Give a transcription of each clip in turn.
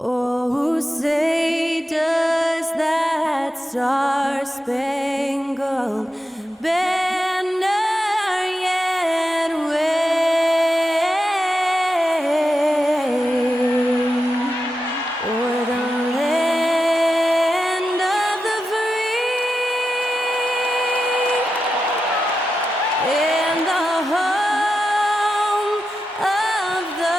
Oh, say does that star-spangled banner yet wave o'er the land of the free and the home of the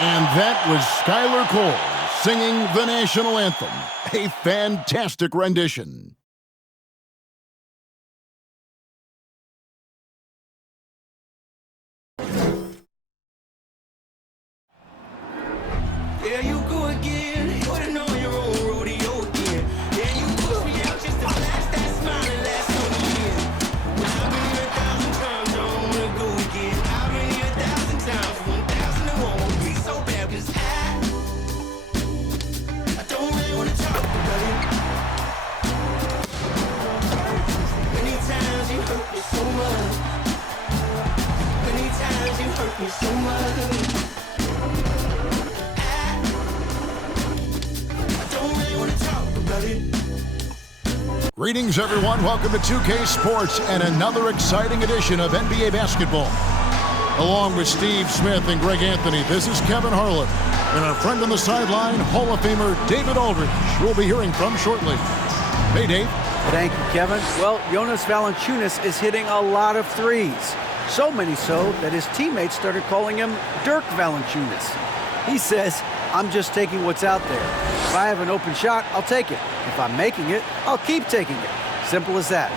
And that was Skylar Cole singing the national anthem. A fantastic rendition. There you go again. You wouldn't know your own rodeo again. Yeah, you push me out just to flash that smile and last on the year. But I've been here 1,000 times, I don't wanna go again. I've been here 1,000 times, 1,000 it won't be so bad, 'cause I don't really wanna talk about it. Many times you hurt me so much. Many times you hurt me so much. Greetings, everyone. Welcome to 2K Sports and another exciting edition of NBA basketball. Along with Steve Smith and Greg Anthony, this is Kevin Harlan. And our friend on the sideline, Hall of Famer David Aldridge, who we'll be hearing from shortly. Hey, Dave. Thank you, Kevin. Well, Jonas Valanciunas is hitting a lot of threes. So many so that his teammates started calling him Dirk Valanciunas. He says, I'm just taking what's out there. If I have an open shot, I'll take it. If I'm making it, I'll keep taking it. Simple as that.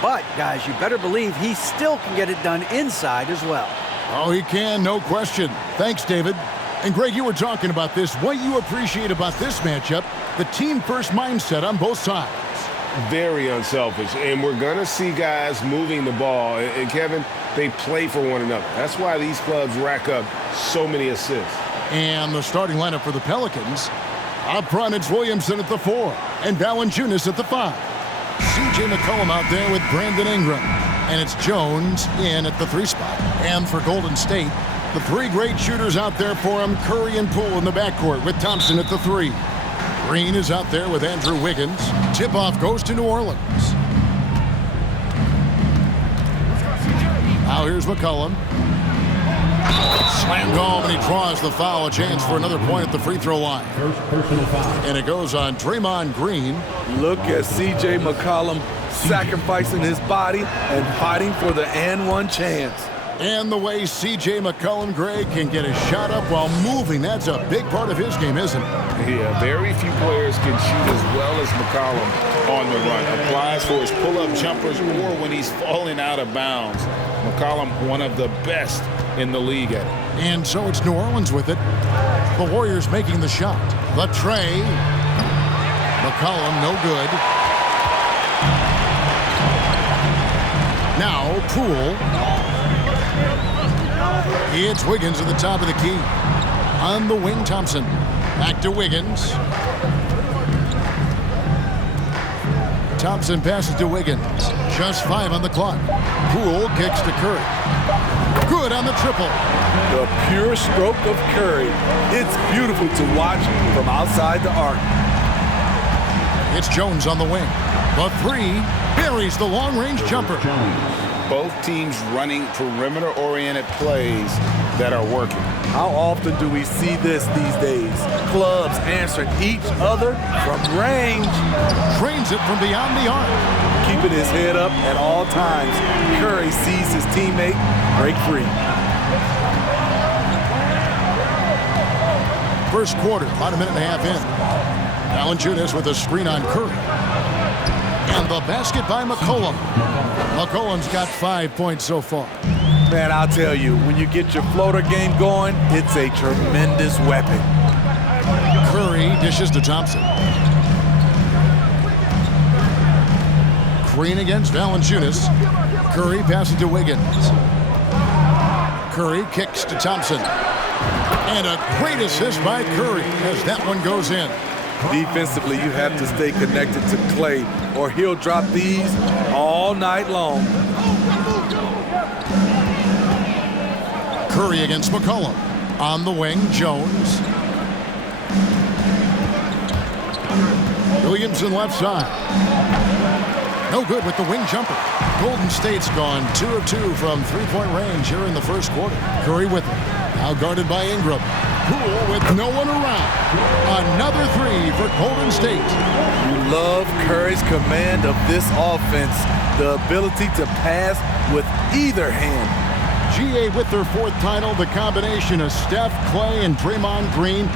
But, guys, you better believe he still can get it done inside as well. Oh, he can, no question. Thanks, David. And Greg, you were talking about this. What you appreciate about this matchup, the team-first mindset on both sides. Very unselfish, and we're going to see guys moving the ball. And Kevin, they play for one another. That's why these clubs rack up so many assists. And the starting lineup for the Pelicans, up front it's Williamson at the 4 and Valanciunas at the 5. C.J. McCollum out there with Brandon Ingram. And it's Jones in at the 3 spot. And for Golden State, the 3 great shooters out there for him, Curry and Poole in the backcourt with Thompson at the 3. Green is out there with Andrew Wiggins. Tip-off goes to New Orleans. Now here's McCollum. Slammed home, and he draws the foul. A chance for another point at the free throw line. First personal foul. And it goes on Draymond Green. Look at C.J. McCollum sacrificing his body and fighting for the and one chance. And the way C.J. McCollum, Greg, can get his shot up while moving, that's a big part of his game, isn't it? Yeah, very few players can shoot as well as McCollum on the run. Applies for his pull-up jumpers or when he's falling out of bounds. McCollum, one of the best in the league at it. And so it's New Orleans with it. The Warriors making the shot. The tray. McCollum, no good. Now, Poole. It's Wiggins at the top of the key. On the wing, Thompson. Back to Wiggins. Thompson passes to Wiggins. Just 5 on the clock. Poole kicks to Curry. Good on the triple. The pure stroke of Curry. It's beautiful to watch from outside the arc. It's Jones on the wing. The 3 buries the long-range jumper. Both teams running perimeter-oriented plays that are working. How often do we see this these days? Clubs answering each other from range. Trains it from beyond the arc. Keeping his head up at all times. Curry sees his teammate break free. First quarter, about a minute and a half in. Valanciunas with a screen on Curry. And the basket by McCollum. McCollum's got 5 points so far. Man, I'll tell you, when you get your floater game going, it's a tremendous weapon. Curry dishes to Thompson. Green against Valanciunas. Curry passes to Wiggins. Curry kicks to Thompson. And a great assist by Curry as that one goes in. Defensively, you have to stay connected to Clay, or he'll drop these all night long. Curry against McCollum. On the wing, Jones. Williamson left side. No good with the wing jumper. Golden State's gone 2 of 2 from three-point range here in the first quarter. Curry with it. Now guarded by Ingram. Poole with no one around. Another three for Golden State. You love Curry's command of this offense, the ability to pass with either hand. GA with their fourth title, the combination of Steph, Clay, and Draymond Green,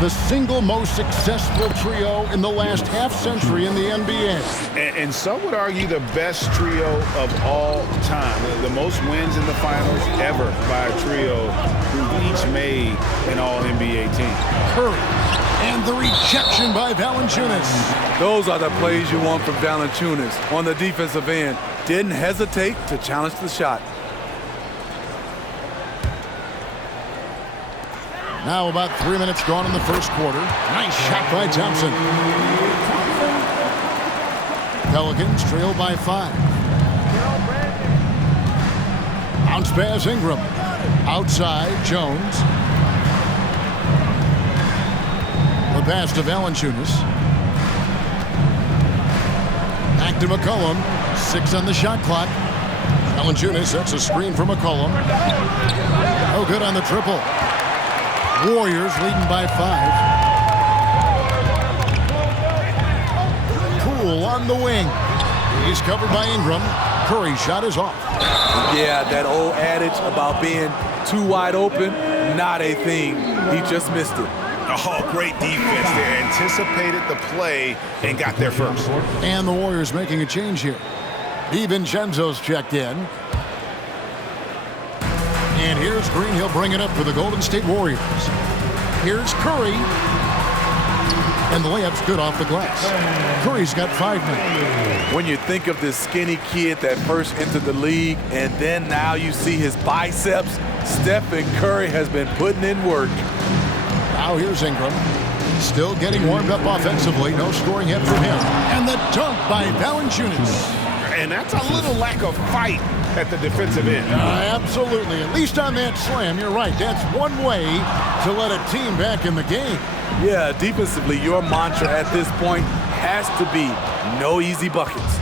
the single most successful trio in the last half-century in the NBA. And some would argue the best trio of all time. The most wins in the finals ever by a trio who each made an All-NBA team. Curry, and the rejection by Valanciunas. Those are the plays you want from Valanciunas on the defensive end. Didn't hesitate to challenge the shot. Now about 3 minutes gone in the first quarter. Nice shot by Thompson. Pelicans trail by 5. Bounce pass Ingram. Outside, Jones. The pass to Valanciunas. Back to McCollum. 6 on the shot clock. Valanciunas sets a screen for McCollum. No good on the triple. Warriors leading by 5. Poole on the wing. He's covered by Ingram. Curry's shot is off. Yeah, that old adage about being too wide open, not a thing. He just missed it. Oh, great defense. They anticipated the play and got there first. And the Warriors making a change here. DiVincenzo's checked in. And here's Green. He'll bring it up for the Golden State Warriors. Here's Curry. And the layup's good off the glass. Curry's got 5 now. When you think of this skinny kid that first entered the league, and then now you see his biceps, Stephen Curry has been putting in work. Now here's Ingram. Still getting warmed up offensively. No scoring hit from him. And the dunk by Valanciunas. And that's a little lack of fight at the defensive end. Absolutely. At least on that slam, you're right. That's one way to let a team back in the game. Yeah, defensively, your mantra at this point has to be no easy buckets.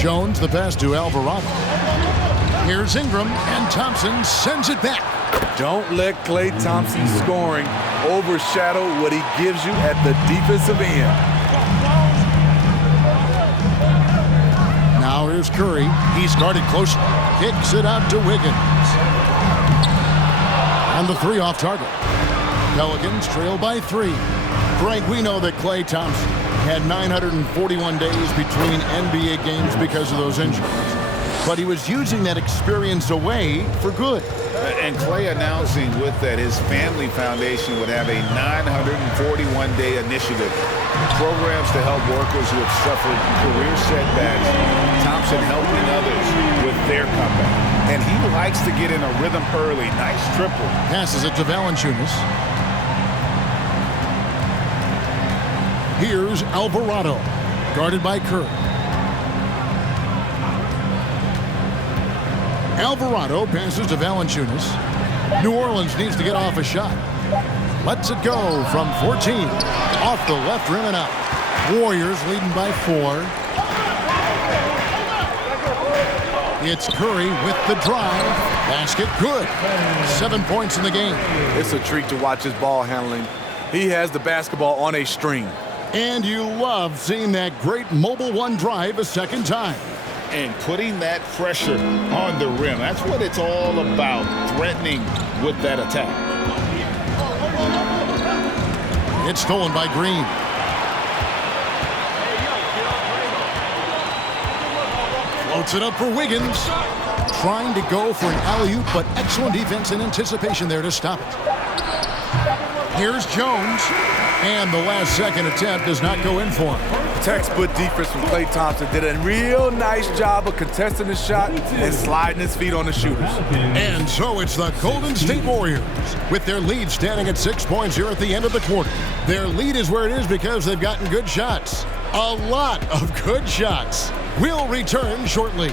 Jones, the pass to Alvarado. Here's Ingram, and Thompson sends it back. Don't let Klay Thompson's scoring overshadow what he gives you at the defensive end. Now here's Curry. He's guarded closely. Kicks it out to Wiggins. And the 3 off target. Pelicans trail by 3. Frank, we know that Klay Thompson had 941 days between NBA games because of those injuries. But he was using that experience away for good. And Clay announcing with that his family foundation would have a 941-day initiative. Programs to help workers who have suffered career setbacks. Thompson helping others with their comeback. And he likes to get in a rhythm early. Nice triple. Passes it to Valanciunas. Here's Alvarado, guarded by Curry. Alvarado passes to Valanciunas. New Orleans needs to get off a shot. Lets it go from 14. Off the left rim and out. Warriors leading by 4. It's Curry with the drive. Basket good. 7 points in the game. It's a treat to watch his ball handling. He has the basketball on a string. And you love seeing that great mobile one drive a second time. And putting that pressure on the rim. That's what it's all about, threatening with that attack. It's stolen by Green. Floats it up for Wiggins. Trying to go for an alley-oop, but excellent defense and anticipation there to stop it. Here's Jones. And the last second attempt does not go in for him. Textbook defense from Klay Thompson. Did a real nice job of contesting the shot and sliding his feet on the shooters. And so it's the Golden State Warriors with their lead standing at 6 points here at the end of the quarter. Their lead is where it is because they've gotten good shots. A lot of good shots. We'll return shortly.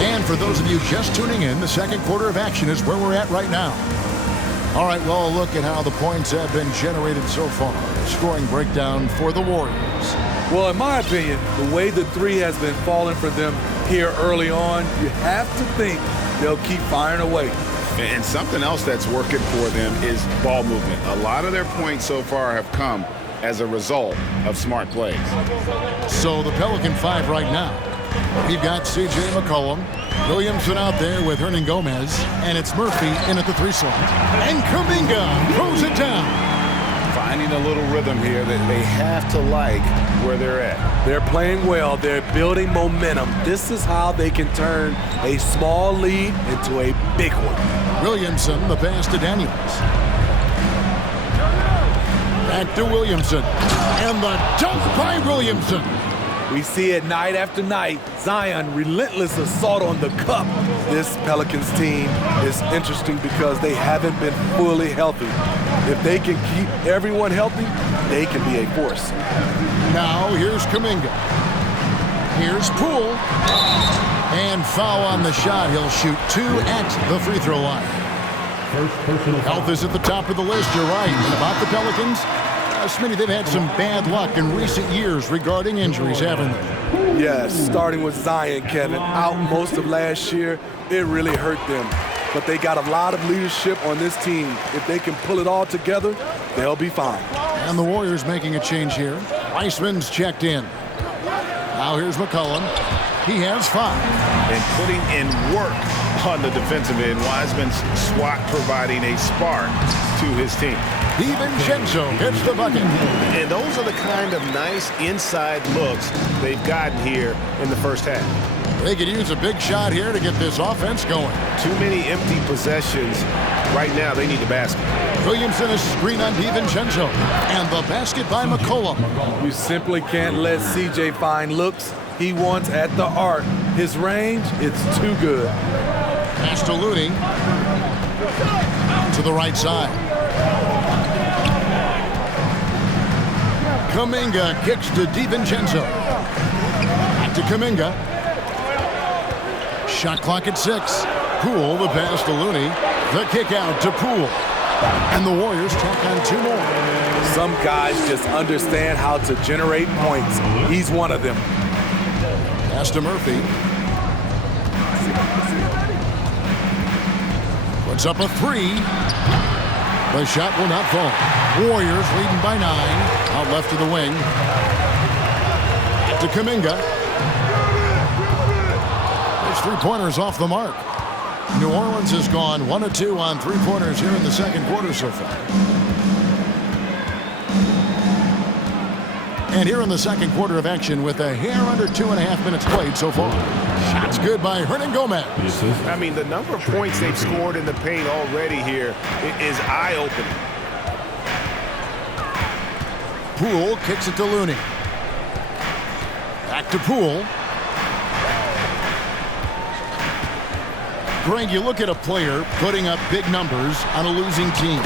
And for those of you just tuning in, the second quarter of action is where we're at right now. All right, well, look at how the points have been generated so far. Scoring breakdown for the Warriors. Well, in my opinion, the way the three has been falling for them here early on, you have to think they'll keep firing away. And something else that's working for them is ball movement. A lot of their points so far have come as a result of smart plays. So the Pelican 5 right now. We've got C.J. McCollum, Williamson out there with Hernan Gomez, and it's Murphy in at the 3 slot. And Kuminga throws it down. Finding a little rhythm here that they have to like where they're at. They're playing well. They're building momentum. This is how they can turn a small lead into a big one. Williamson, the pass to Daniels. Back to Williamson. And the dunk by Williamson. We see it night after night. Zion, relentless assault on the cup. This Pelicans team is interesting because they haven't been fully healthy. If they can keep everyone healthy, they can be a force. Now here's Kuminga. Here's Poole. And foul on the shot. He'll shoot 2 at the free throw line. Health is at the top of the list, you're right. And about the Pelicans, Smitty, they've had some bad luck in recent years regarding injuries, haven't they? Yes, starting with Zion, Kevin. Out most of last year, it really hurt them. But they got a lot of leadership on this team. If they can pull it all together, they'll be fine. And the Warriors making a change here. Weissman's checked in. Now here's McCollum. He has 5. And putting in work on the defensive end, Wiseman's SWAT providing a spark to his team. DiVincenzo hits the bucket. And those are the kind of nice inside looks they've gotten here in the first half. They could use a big shot here to get this offense going. Too many empty possessions. Right now, they need the basket. Williamson is screen on DiVincenzo. And the basket by McCollum. You simply can't let CJ find looks he wants at the arc. His range, it's too good. Pass to Looney. To the right side. Kuminga kicks to DiVincenzo. Back to Kuminga. Shot clock at 6. Poole, the pass to Looney. The kick out to Poole. And the Warriors tack on 2 more. Some guys just understand how to generate points. He's one of them. Pass to Murphy. Puts up a 3. The shot will not fall. Warriors leading by 9. Out left to the wing. To Kuminga. His 3-pointers off the mark. New Orleans has gone 1 of 2 on 3-pointers here in the second quarter so far. And here in the second quarter of action with a hair under 2.5 minutes played so far. Shots good by Hernan Gomez. I mean, the number of points they've scored in the paint already here is eye-opening. Poole kicks it to Looney. Back to Poole. Greg, you look at a player putting up big numbers on a losing team.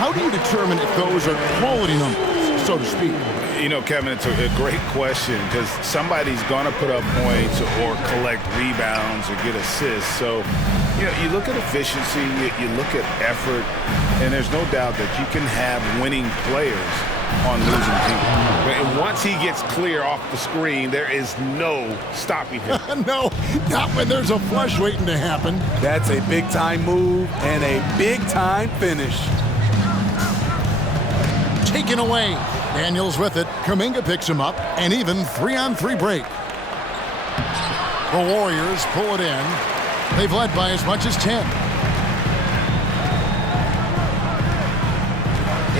How do you determine if those are quality numbers, so to speak? You know, Kevin, it's a great question because somebody's going to put up points or collect rebounds or get assists. So, you know, you look at efficiency, you look at effort, and there's no doubt that you can have winning players on losing teams. And once he gets clear off the screen, there is no stopping him. No, not when there's a flush waiting to happen. That's a big-time move and a big-time finish. Taken away. Daniels with it. Kuminga picks him up. And even 3-on-3 break. The Warriors pull it in. They've led by as much as 10.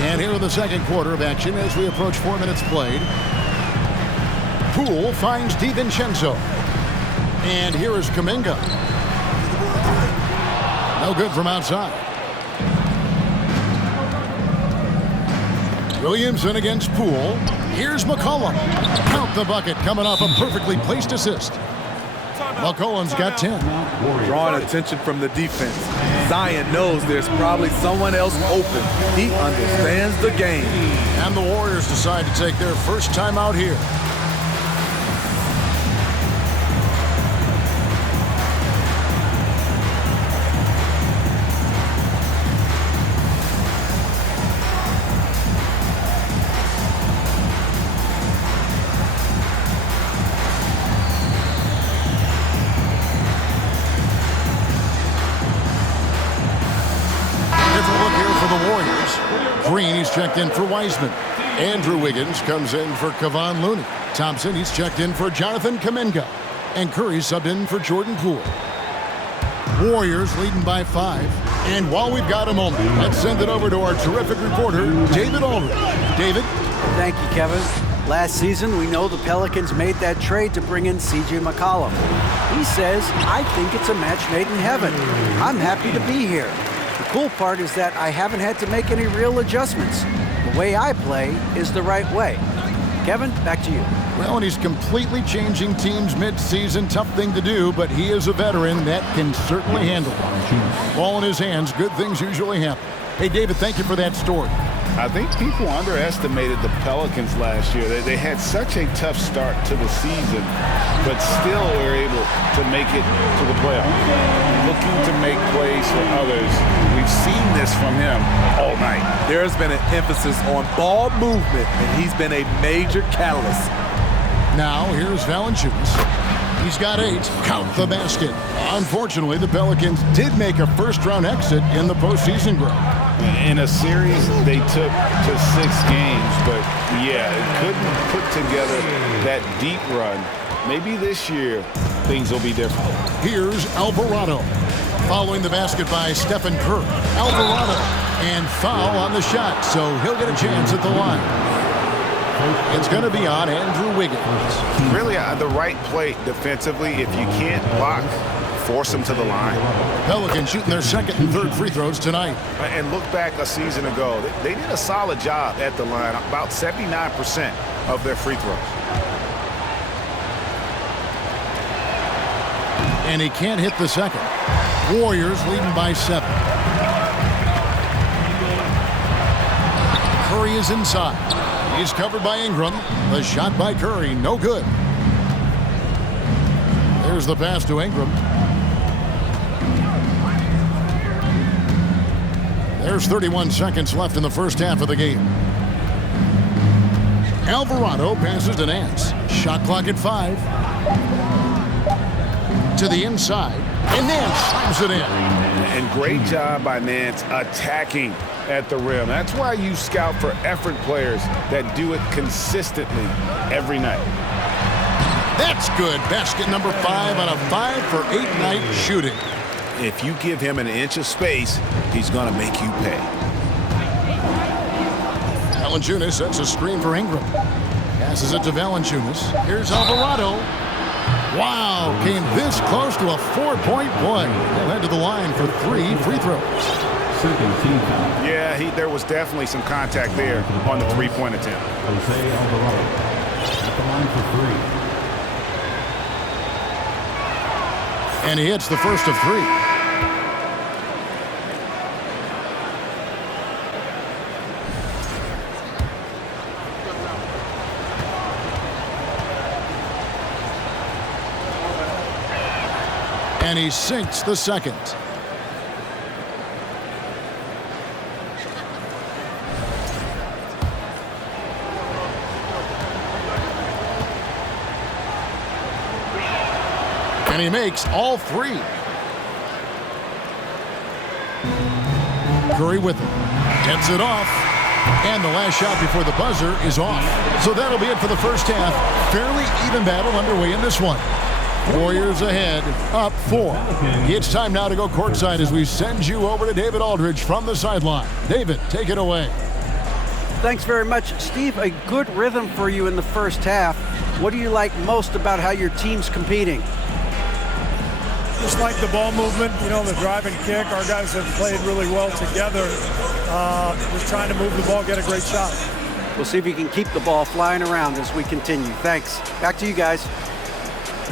And here in the second quarter of action as we approach 4 minutes played. Poole finds DiVincenzo. And here is Kuminga. No good from outside. Williamson against Poole. Here's McCollum. Count the bucket coming off a perfectly placed assist. McCollum's got 10. Drawing attention from the defense. Zion knows there's probably someone else open. He understands the game. And the Warriors decide to take their first time out here. Green, he's checked in for Wiseman. Andrew Wiggins comes in for Kevon Looney. Thompson, he's checked in for Jonathan Kuminga. And Curry subbed in for Jordan Poole. Warriors leading by 5. And while we've got a moment, let's send it over to our terrific reporter, David Aldridge. David? Thank you, Kevin. Last season, we know the Pelicans made that trade to bring in C.J. McCollum. He says, I think it's a match made in heaven. I'm happy to be here. The cool part is that I haven't had to make any real adjustments. The way I play is the right way. Kevin, back to you. Well, and he's completely changing teams mid-season. Tough thing to do, but he is a veteran that can certainly handle it. Ball in his hands, good things usually happen. Hey, David, thank you for that story. I think people underestimated the Pelicans last year. They had such a tough start to the season, but still were able to make it to the playoffs. Looking to make plays for others. We've seen this from him all night. There's been an emphasis on ball movement, and he's been a major catalyst. Now, here's Valanciunas. He's got 8. Count the basket. Unfortunately, the Pelicans did make a first-round exit in the postseason group. In a series they took to 6 games, but yeah, couldn't put together that deep run. Maybe this year things will be different. Here's Alvarado. Following the basket by Stephen Curry. Alvarado. And foul on the shot, so he'll get a chance at the line. It's going to be on Andrew Wiggins. Really the right play defensively. If you can't block, force them to the line. Pelicans shooting their second and third free throws tonight. And look back a season ago. They did a solid job at the line, about 79% of their free throws. And he can't hit the second. Warriors leading by 7. Curry is inside. He's covered by Ingram. The shot by Curry, no good. There's the pass to Ingram. There's 31 seconds left in the first half of the game. Alvarado passes to Nance. Shot clock at 5. To the inside. And Nance slams it in. And great job by Nance attacking at the rim. That's why you scout for effort players that do it consistently every night. That's good. Basket number 5 on a 5-for-8 night shooting. If you give him an inch of space, he's going to make you pay. Valanciunas sets a screen for Ingram. Passes it to Valanciunas. Here's Alvarado. Wow, came this close to a 4-point play. He'll head to the line for 3 free throws. Yeah, there was definitely some contact there on the 3-point attempt. Jose Alvarado at the line for 3. And he hits the first of 3. And he sinks the second. And he makes all 3. Curry with it. Gets it off. And the last shot before the buzzer is off. So that'll be it for the first half. Fairly even battle underway in this one. Warriors ahead, up 4. It's time now to go courtside as we send you over to David Aldridge from the sideline. David, take it away. Thanks very much, Steve. A good rhythm for you in the first half. What do you like most about how your team's competing? Just like the ball movement, the drive and kick. Our guys have played really well together. Just trying to move the ball, get a great shot. We'll see if you can keep the ball flying around as we continue. Thanks. Back to you guys.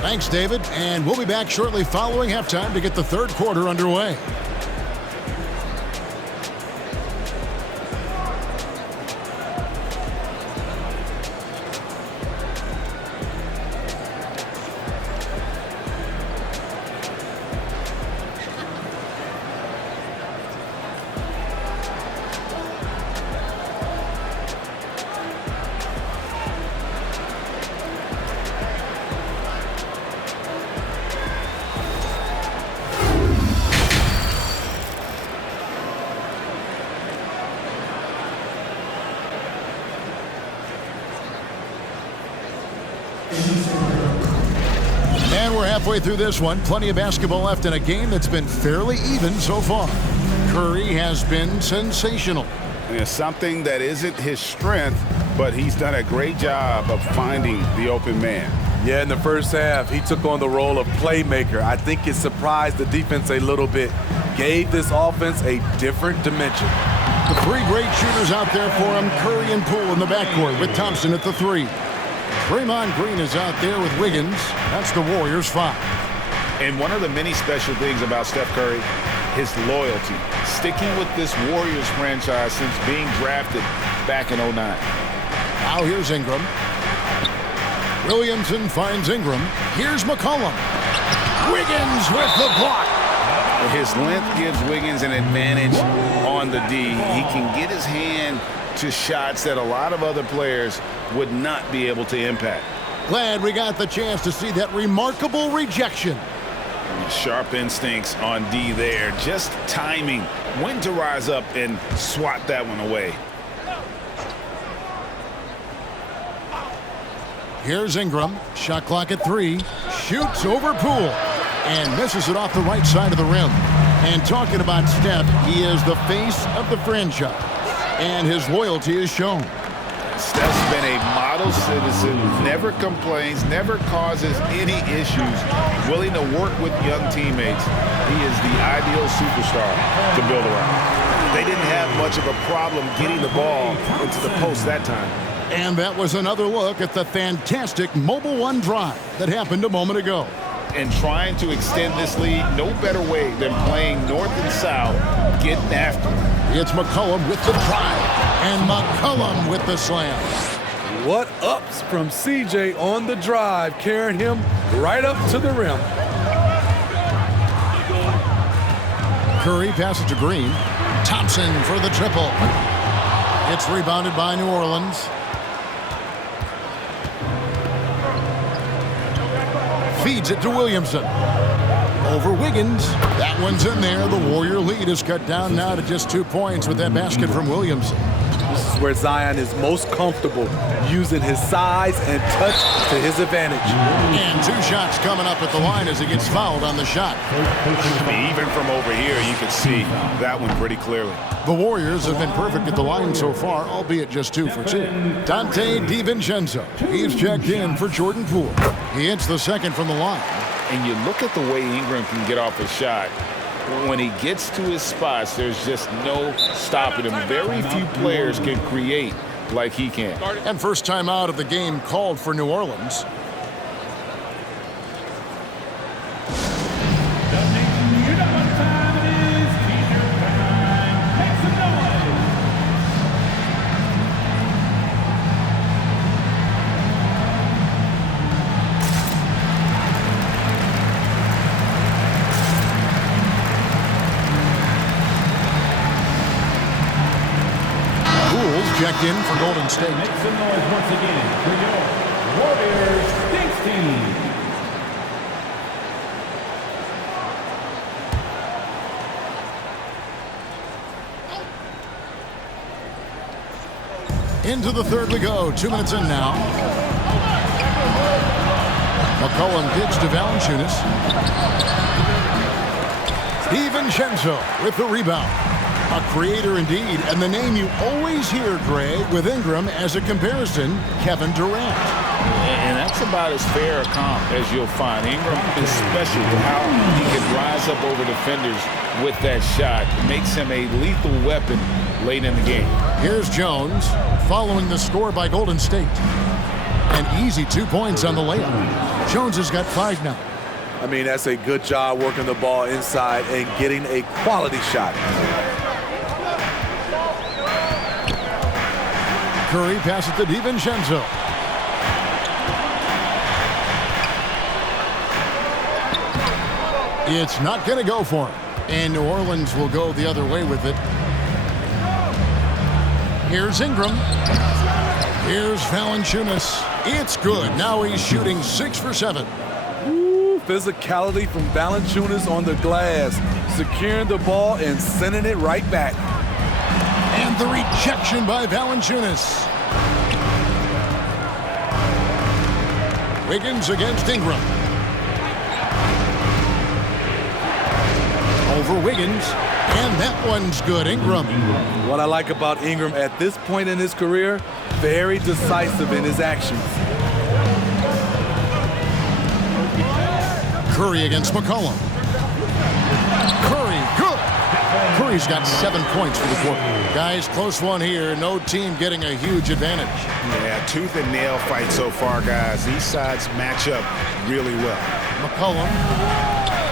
Thanks, David. And we'll be back shortly following halftime to get the third quarter underway. And we're halfway through this one. Plenty of basketball left in a game that's been fairly even so far. Curry has been sensational. And it's something that isn't his strength, but he's done a great job of finding the open man. Yeah, in the first half, he took on the role of playmaker. I think it surprised the defense a little bit, gave this offense a different dimension. The three great shooters out there for him. Curry and Poole in the backcourt with Thompson at the 3. Draymond Green is out there with Wiggins. That's the Warriors' 5. And one of the many special things about Steph Curry, his loyalty. Sticking with this Warriors franchise since being drafted back in 09. Now here's Ingram. Williamson finds Ingram. Here's McCollum. Wiggins with the block. His length gives Wiggins an advantage on the D. He can get his hand to shots that a lot of other players would not be able to impact. Glad we got the chance to see that remarkable rejection. Sharp instincts on D there. Just timing when to rise up and swat that one away. Here's Ingram. Shot clock at 3. Shoots over Poole. And misses it off the right side of the rim. And talking about Steph, he is the face of the franchise. And his loyalty is shown. Steph's been a model citizen, never complains, never causes any issues, willing to work with young teammates. He is the ideal superstar to build around. They didn't have much of a problem getting the ball into the post that time. And that was another look at the fantastic Mobile One drive that happened a moment ago. And trying to extend this lead, no better way than playing north and south, getting after it. It's McCollum with the drive. And McCollum with the slam. What ups from CJ on the drive, carrying him right up to the rim. Curry passes to Green. Thompson for the triple. It's rebounded by New Orleans. Feeds it to Williamson. Over Wiggins. That one's in there. The Warrior lead is cut down now to just 2 points with that basket from Williamson. This is where Zion is most comfortable, using his size and touch to his advantage. And 2 shots coming up at the line as he gets fouled on the shot. Even from over here, you can see that one pretty clearly. The Warriors have been perfect at the line so far, albeit just 2 for 2. Dante DiVincenzo. He's checked in for Jordan Poole. He hits the second from the line. And you look at the way Ingram can get off a shot. When he gets to his spots, there's just no stopping him. Very few players can create like he can. And first time out of the game called for New Orleans. Checked in for Golden State. Make some noise once again for your Warriors Stinks team. Into the third we go. 2 minutes in now. McCollum gives to Valanciunas. DiVincenzo with the rebound. A creator indeed, and the name you always hear, Greg, with Ingram as a comparison, Kevin Durant. And that's about as fair a comp as you'll find. Ingram is special with how he can rise up over defenders with that shot. It makes him a lethal weapon late in the game. Here's Jones following the score by Golden State. An easy 2 points on the layup. Jones has got 5 now. I mean, that's a good job working the ball inside and getting a quality shot. Curry passes to DiVincenzo. It's not going to go for him. And New Orleans will go the other way with it. Here's Ingram. Here's Valanciunas. It's good. Now he's shooting 6 for 7. Ooh, physicality from Valanciunas on the glass. Securing the ball and sending it right back. And the rejection by Valanciunas. Wiggins against Ingram. Over Wiggins. And that one's good. Ingram. What I like about Ingram at this point in his career, very decisive in his actions. Curry against McCollum. Curry, good. Curry's got 7 points for the quarter. Guys, close one here. No team getting a huge advantage. Yeah, tooth and nail fight so far, guys. These sides match up really well. McCollum.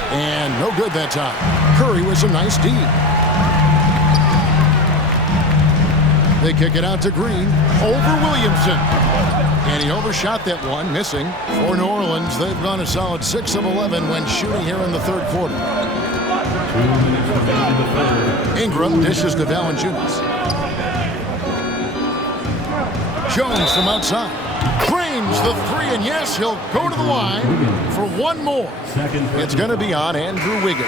And no good that time. Curry was a nice D. They kick it out to Green. Over Williamson. And he overshot that one, missing. For New Orleans, they've gone a solid 6 of 11 when shooting here in the third quarter. Ingram dishes to Valanciunas. Jones from outside. Drains the 3, and yes, he'll go to the line for one more. It's going to be on Andrew Wiggins.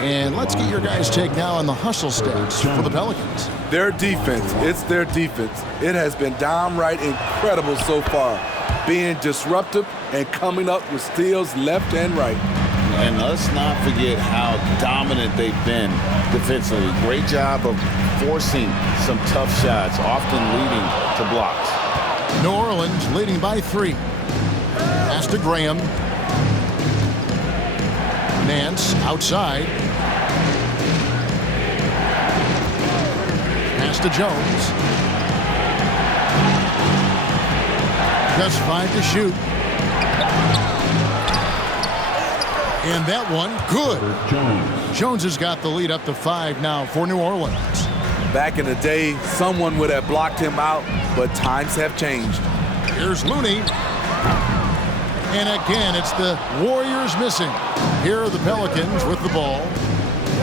And let's get your guys' take now on the hustle stats for the Pelicans. Their defense, it's their defense. It has been downright incredible so far, being disruptive and coming up with steals left and right. And let's not forget how dominant they've been defensively. Great job of forcing some tough shots, often leading to blocks. New Orleans leading by 3. Pass to Graham. Nance outside. Pass to Jones. Just 5 to shoot. And that one, good. Jones has got the lead up to 5 now for New Orleans. Back in the day, someone would have blocked him out, but times have changed. Here's Looney. And again, it's the Warriors missing. Here are the Pelicans with the ball.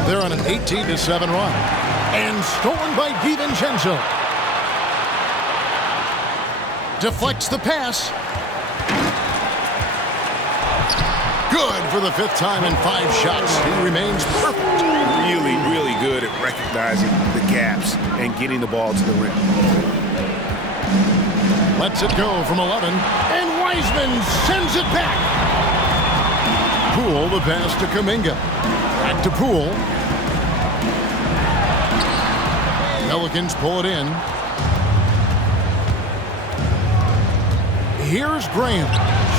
They're on an 18-7 run. And stolen by DiVincenzo. Deflects the pass. Good for the 5th time in 5 shots. He remains perfect. Really, really good at recognizing the gaps and getting the ball to the rim. Lets it go from 11. And Wiseman sends it back. Poole, the pass to Kuminga. Back to Poole. Pelicans pull it in. Here's Graham.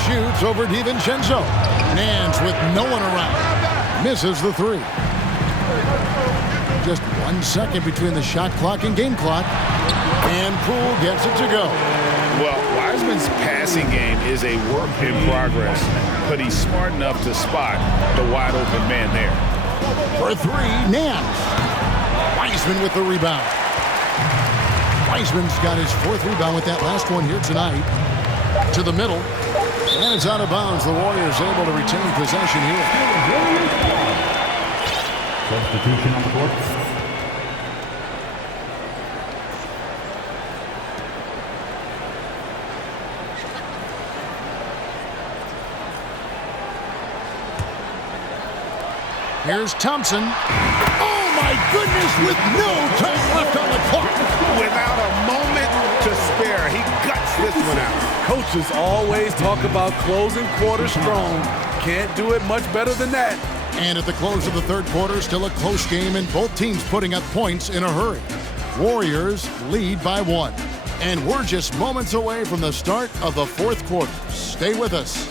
Shoots over DiVincenzo. Nance with no one around. Misses the 3. Just 1 second between the shot clock and game clock. And Poole gets it to go. Well, Wiseman's passing game is a work in progress, but he's smart enough to spot the wide open man there. For 3, Nance. Wiseman with the rebound. Wiseman's got his 4th rebound with that last one here tonight. To the middle. And it's out of bounds. The Warriors able to retain possession here. Substitution on the court. Here's Thompson. Oh, my goodness, with no time left on the clock. Without a moment to spare, he guts this one out. Coaches always talk about closing quarters strong. Can't do it much better than that. And at the close of the third quarter, still a close game and both teams putting up points in a hurry. Warriors lead by 1. And we're just moments away from the start of the fourth quarter. Stay with us.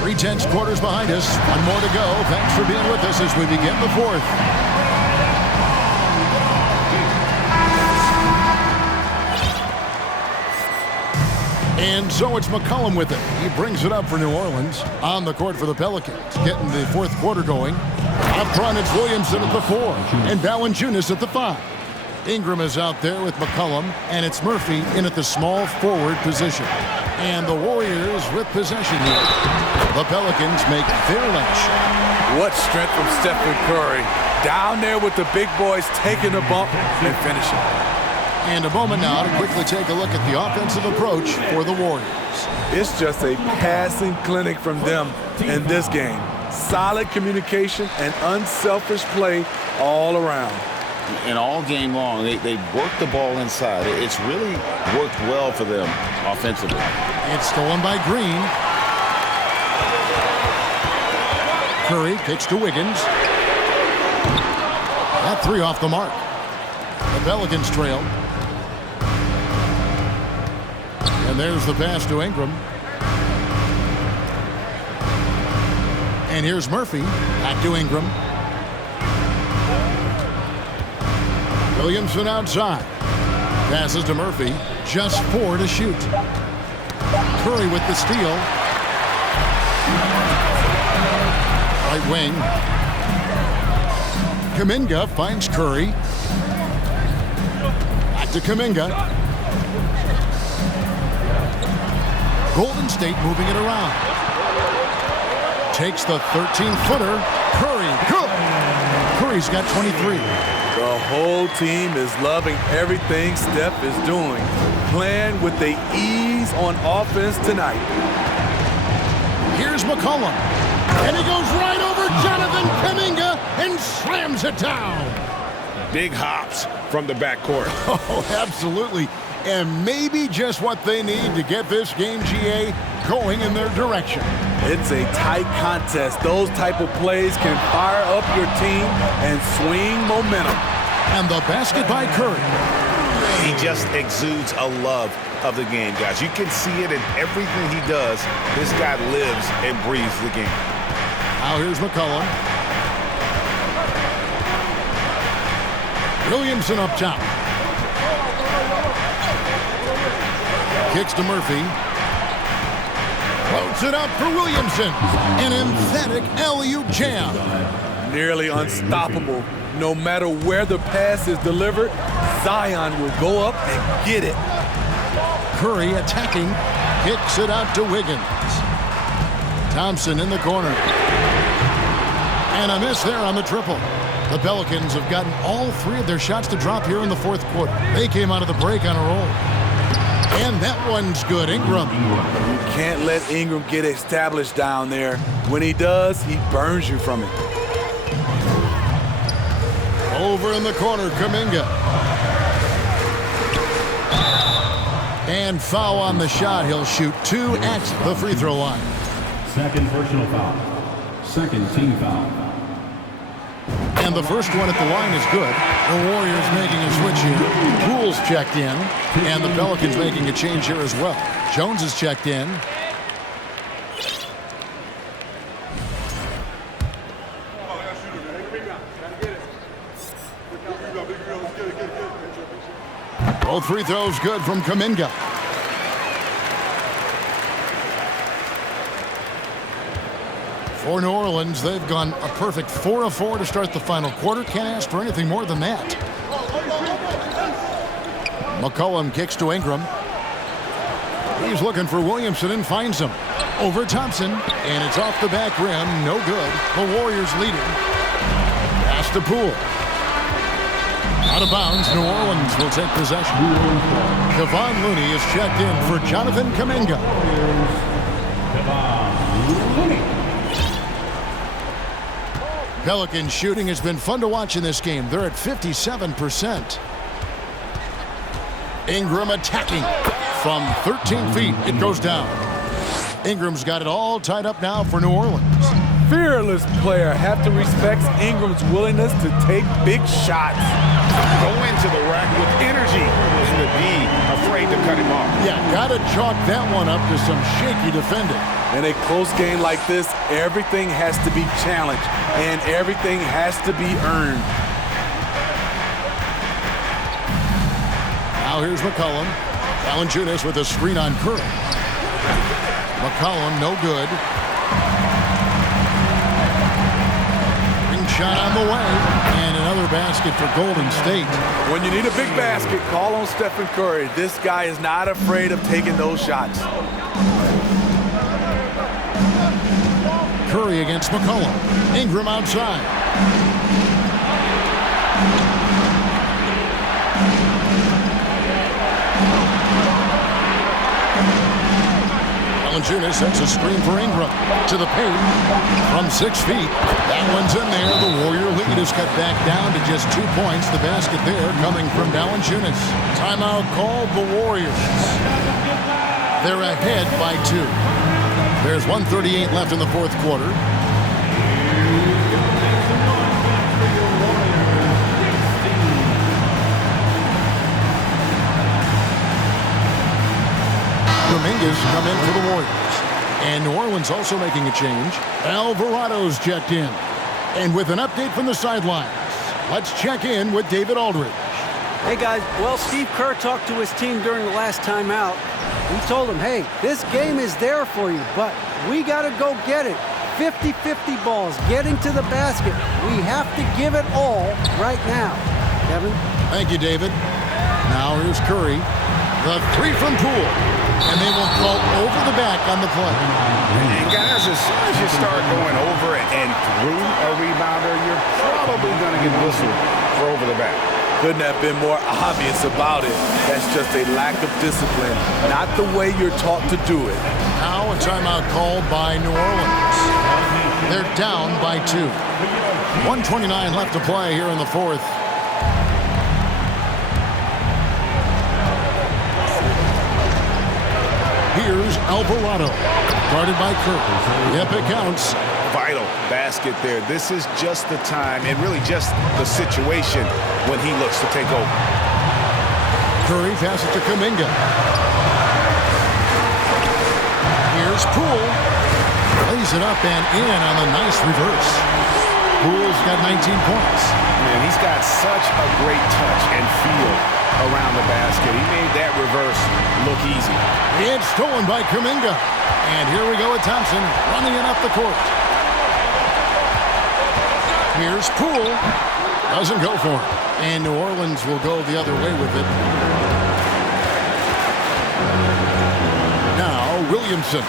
Three-tenths quarters behind us. One more to go. Thanks for being with us as we begin the fourth. And so it's McCollum with it. He brings it up for New Orleans. On the court for the Pelicans. Getting the fourth quarter going. Up front, it's Williamson at the 4. And Valanciunas at the 5. Ingram is out there with McCollum. And it's Murphy in at the small forward position. And the Warriors with possession here. The Pelicans make their last shot. What strength from Stephen Curry. Down there with the big boys taking the bump and finishing. And a moment now to quickly take a look at the offensive approach for the Warriors. It's just a passing clinic from them in this game. Solid communication and unselfish play all around. And all game long, they work the ball inside. It's really worked well for them offensively. It's stolen by Green. Curry kicks to Wiggins. That 3 off the mark. The Pelicans trail. And there's the pass to Ingram. And here's Murphy. Back to Ingram. Williamson outside. Passes to Murphy. Just 4 to shoot. Curry with the steal. Right wing. Kuminga finds Curry. Back to Kuminga. Golden State moving it around. Takes the 13-footer. Curry, good. Curry's got 23. The whole team is loving everything Steph is doing. Playing with the ease on offense tonight. Here's McCollum. And he goes right over Jonathan Kuminga and slams it down. Big hops from the backcourt. Oh, absolutely. And maybe just what they need to get this game, GA, going in their direction. It's a tight contest. Those type of plays can fire up your team and swing momentum. And the basket by Curry. He just exudes a love of the game, guys. You can see it in everything he does. This guy lives and breathes the game. Now here's McCollum. Williamson up top. Kicks to Murphy. Floats it up for Williamson. An emphatic alley-oop jam. Nearly unstoppable. No matter where the pass is delivered, Zion will go up and get it. Curry attacking. Kicks it out to Wiggins. Thompson in the corner. And a miss there on the triple. The Pelicans have gotten all 3 of their shots to drop here in the fourth quarter. They came out of the break on a roll. And that one's good. Ingram. You can't let Ingram get established down there. When he does, he burns you from it. Over in the corner, Kuminga. And foul on the shot. He'll shoot 2 at the free throw line. Second personal foul. Second team foul. And the first one at the line is good. The Warriors making a switch here. Poole's checked in. And the Pelicans making a change here as well. Jones is checked in. Both free throws good from Kuminga. For New Orleans, they've gone a perfect 4 of 4 to start the final quarter. Can't ask for anything more than that. McCollum kicks to Ingram. He's looking for Williamson and finds him. Over Thompson, and it's off the back rim. No good. The Warriors leading. Pass to Poole. Out of bounds, New Orleans will take possession. Kevon Looney is checked in for Jonathan Kuminga. Pelican shooting has been fun to watch in this game. They're at 57%. Ingram attacking from 13 feet. It goes down. Ingram's got it all tied up now for New Orleans. Fearless player. Have to respect Ingram's willingness to take big shots. Go into the rack with energy and to be afraid to cut him off. Yeah, got to chalk that one up to some shaky defending. In a close game like this, everything has to be challenged and everything has to be earned. Now here's McCollum. Valanciunas with a screen on Curry. McCollum, no good. Ring shot on the way. And another basket for Golden State. When you need a big basket, call on Stephen Curry. This guy is not afraid of taking those shots. Curry against McCollum. Ingram outside. Valanciunas sets a screen for Ingram. To the paint from 6 feet. That one's in there. The Warrior lead is cut back down to just 2 points. The basket there coming from Valanciunas. Timeout called the Warriors. They're ahead by 2. There's 1:38 left in the fourth quarter. Dominguez come in for the Warriors. And New Orleans also making a change. Alvarado's checked in. And with an update from the sidelines, let's check in with David Aldridge. Hey, guys. Well, Steve Kerr talked to his team during the last timeout. He told them, hey, this game is there for you, but we got to go get it. 50-50 balls, getting to the basket. We have to give it all right now. Kevin? Thank you, David. Now here's Curry. The three from Poole. And they will call over the back on the play. And guys, as soon as you start going over and through a rebounder, you're probably going to get whistled for over the back. Couldn't have been more obvious about it. That's just a lack of discipline, not the way you're taught to do it. Now a timeout called by New Orleans. They're down by 2. 1:29 left to play here in the fourth. Here's Alvarado, guarded by Curry. Yep, it counts. Vital basket there. This is just the time and really just the situation when he looks to take over. Curry passes to Kuminga. Here's Poole. Lays it up and in on the nice reverse. Poole's got 19 points. Man, he's got such a great touch and feel around the basket. He made that reverse look easy. It's stolen by Kuminga. And here we go with Thompson running it up the court. Here's Poole. Doesn't go for it. And New Orleans will go the other way with it. Now Williamson.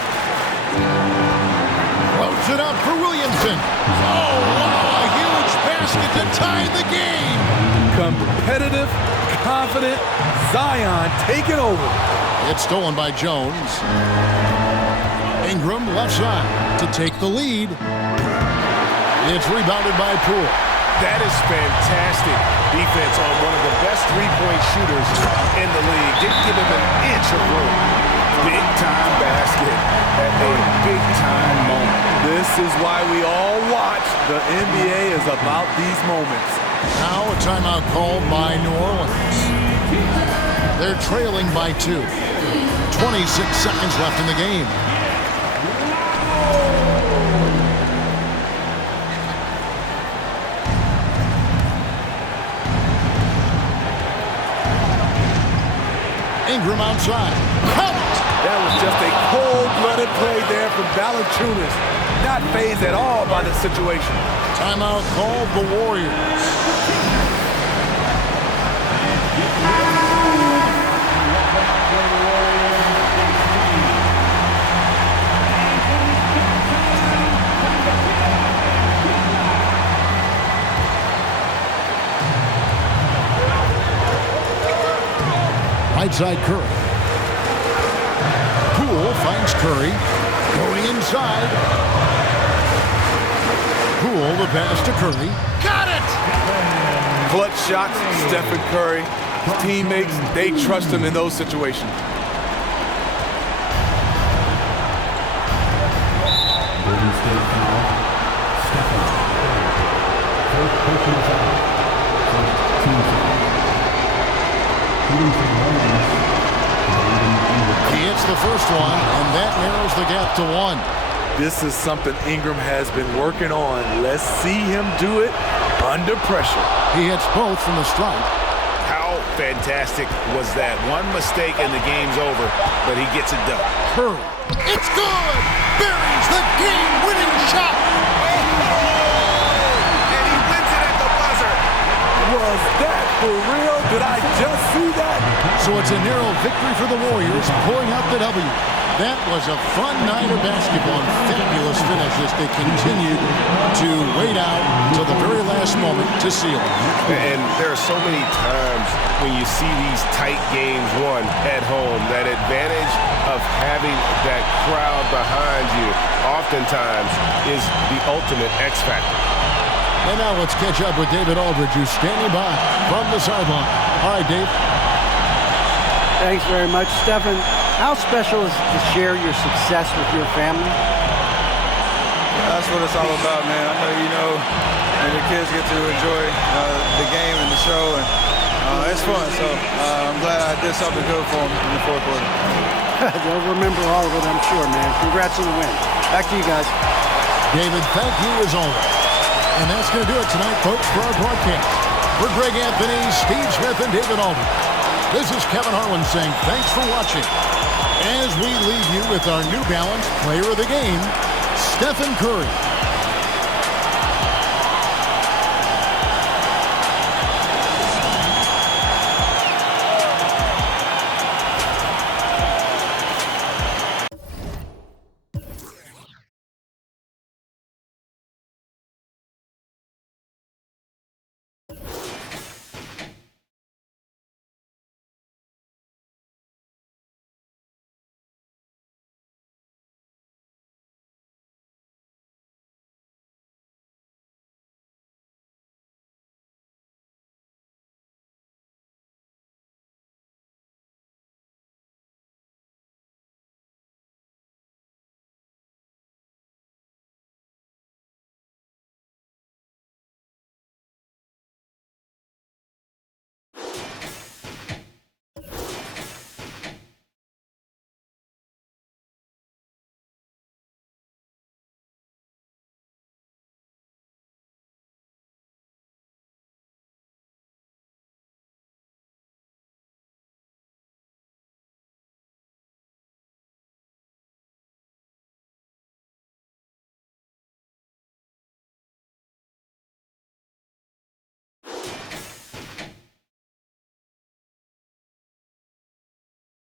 Floats it up for Williamson. Oh, wow, a huge basket to tie the game. Competitive, confident, Zion taking over. It's stolen by Jones. Ingram left side to take the lead. It's rebounded by Poole. That is fantastic defense on one of the best three-point shooters in the league. Didn't give him an inch of room. Big-time basket at a big-time moment. This is why we all watch. The NBA is about these moments. Now a timeout called by New Orleans. They're trailing by 2. 26 seconds left in the game. Ingram outside. That was just a cold-blooded play there from Valanciunas. Not fazed at all by the situation. Timeout called the Warriors. Right side Curry. Poole finds Curry. Going inside. Poole the pass to Curry. Got it! Clutch shots, Stephen Curry. teammates, they trust him in those situations. Golden State foul. Stephen Curry. First personal foul. First team foul. Shooting for the Warriors. He hits the first one, and that narrows the gap to 1. This is something Ingram has been working on. Let's see him do it under pressure. He hits both from the stripe. How fantastic was that? One mistake and the game's over, but he gets it done. Curry. It's good! Buries the game-winning shot! And he wins it at the buzzer. Was that for real? Did I just see that? So it's a narrow victory for the Warriors, pulling out the W. That was a fun night of basketball and fabulous finish as they continued to wait out till the very last moment to seal it. And there are so many times when you see these tight games won at home, that advantage of having that crowd behind you oftentimes is the ultimate X factor. And now let's catch up with David Aldridge, who's standing by from the sideline. All right, Dave. Thanks very much, Stephen. How special is it to share your success with your family? That's what it's all about, man. I know you know, and the kids get to enjoy the game and the show, and it's fun. So I'm glad I did something good for them in the fourth quarter. They'll remember all of it, I'm sure, man. Congrats on the win. Back to you guys. David, thank you as always. And that's going to do it tonight, folks, for our broadcast. For Greg Anthony, Steve Smith, and David Aldridge, this is Kevin Harlan saying thanks for watching. As we leave you with our New Balance Player of the Game, Stephen Curry.